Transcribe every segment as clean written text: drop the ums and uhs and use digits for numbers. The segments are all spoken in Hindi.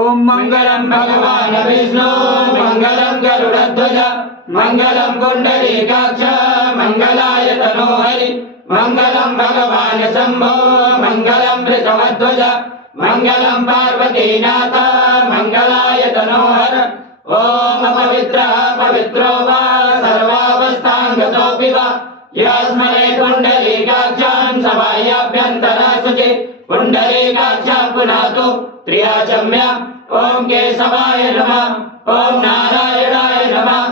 ओम मंगलम भगवान विष्णु मंगलम गरुड़ध्वज मंगलम पुंडरीकाक्ष मंगलाय तनोहरि मंगलम भगवान शंभो मंगलम वृषभध्वज मंगलम पार्वतीनाथ मंगलाय तनोहर। ओम पवित्रः पवित्रो वा सर्वावस्थांगतोऽपि वा यस्मरे पुंडरीकाक्षं सभायाभ्यन्तरा शुचि पुंडरीकाक्षं पुनातु त्रियाचम्य। ओम केशवाय नमः ओम नारायणाय नमः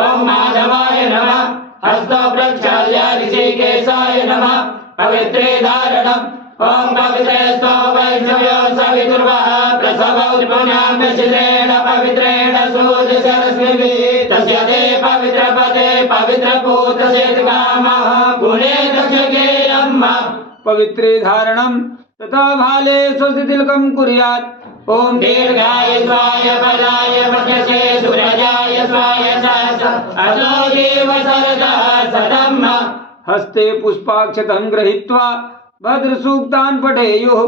ओम माधवाय नमः हस्तो प्रक्षाल्य ऋषिकेशाय नमः पवित्रे धारणम्। ओम पवित्रेस्तो वैष्णव्यो सवितुर्वः प्रसवोत्पुनाम्यचित्रेण पवित्रेण सूर्यसरस्वती तस्य ते पवित्रपदे पवित्रपूत्रसेतुकामः गुणे दक्षके अम्मा। पवित्रे धारणम् तथा भाले स्वस्तितिलकं कुर्यात्। ओम दीर्घाय स्वाय बलाय वक्षसे सुरजाय स्वाय अतो देव सरदः सदम्। हस्ते पुष्पाक्षतं गृहीत्वा भद्र सूक्तान् पठेयुः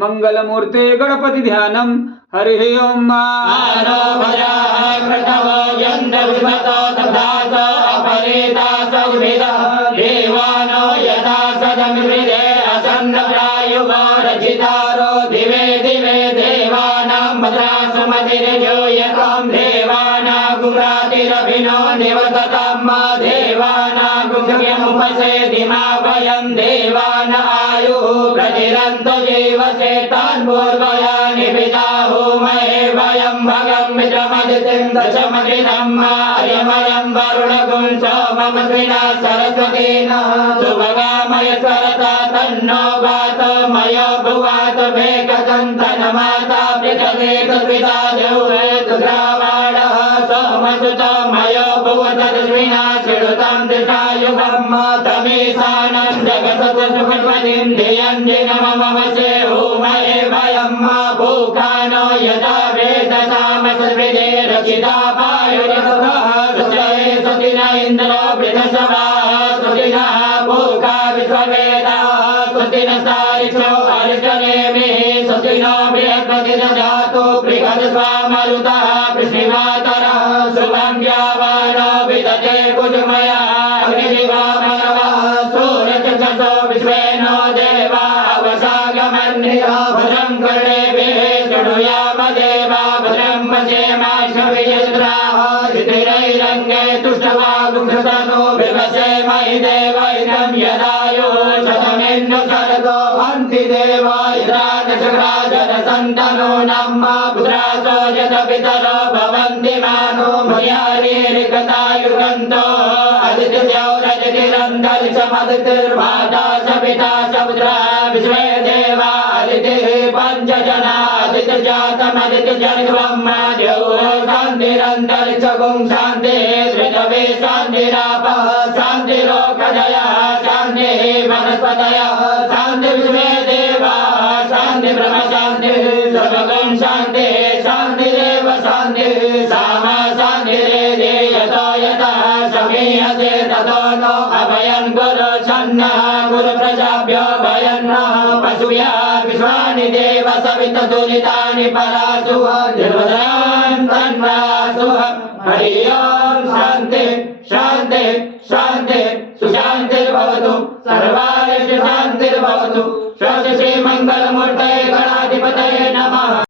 मंगलमूर्ते गणपति ध्यानम्। हरिः ओम। आनो भजाः क्रतवो यन्द्रविभतो तथास अपरेता सौभिदः देवानो यथा सदमिमृदे असन्नप्रायुवो रचितारो दिवे दिवे देवानां भद्रासु मतिर्यो यतां देवानागुरातिरभिनो निवततां देवानागुग्यमुपसेति मा वयं देवान आयुः प्रतिरन्तो जीवसे तान् पूर्वयानि पिताहुमहे वयं भगं मित्रमदितिं दशमदिनं आर्यमयं वरुणगुं सोममस्विना सरस्वतीना सुभगामय सरता तन्नो वातो मयो भुवातो भेकदन्तन माता पृथदेतद्विता देवो द्रावाणः सोमसुतो मयो भुवतदस्विना श्रीणुतं दिशायुगं तमीशानं जगत्सुखपतिं धियञ्जिनममसे उमहे वयं भूखानो यथा वेदसामसद्विदे रचिता पायुरतः सुजये सुदिन इन्द्रो वृधसवाः सुदिनः भूखा विश्ववेदाः सुदिन सारिक्षो अरिष्टनेमिः सुदिनो बृहस्पतिर्दधातु बृहस्वामरुतः पृथ्वीमातरः शुभं यावानो विदते कुजुमया अग्निशिवामनवः सूर्यचक्षसो विश्वेनो देवा अवसागमन्निः भद्रं कर्णेभिः शृणुयाम देवा भद्रं पश्येमाक्षभिर्यजत्राः स्थिरैरङ्गे तुष्टवागुंसतनो विवसेम हि देव इदं यदायुः शतमेन्दु शरदो हन्ति देवा यदादशग्राजनसन्तनो नम्मा पुत्रासो यतपितरो भवन्ति मानो भयानिर्गतायुगन्तो अदितिर्भाता सपिता सपुत्रा विश्वे देवा अदितिः पञ्चजना अदितिर्जातमदितिर्जनित्वं द्यौः शान्तिरन्तरिक्षगुं शान्तिः पृथिवी शान्तिरापः शान्तिरोकजयः शान्तिः वनस्पतयः शान्ति विश्वे देवाः शान्ति ब्रह्म शान्तिः सर्वगुं शान्तिः शान्तिरेव शान्तिः सामा शान्तिरेदे यतो यतः समीयते ततो नो अभयं कुरु सन्नः कुरु प्रजाभ्यो भयन्नः पशुभ्यः विश्वानि देव सवितदुरितानि परासु निर्वदान् तन्वासु। हरि ओम शान्ति शान्ति शान्ति सुशान्तिर्भवतु सर्वारिष्ट शान्तिर्भवतु।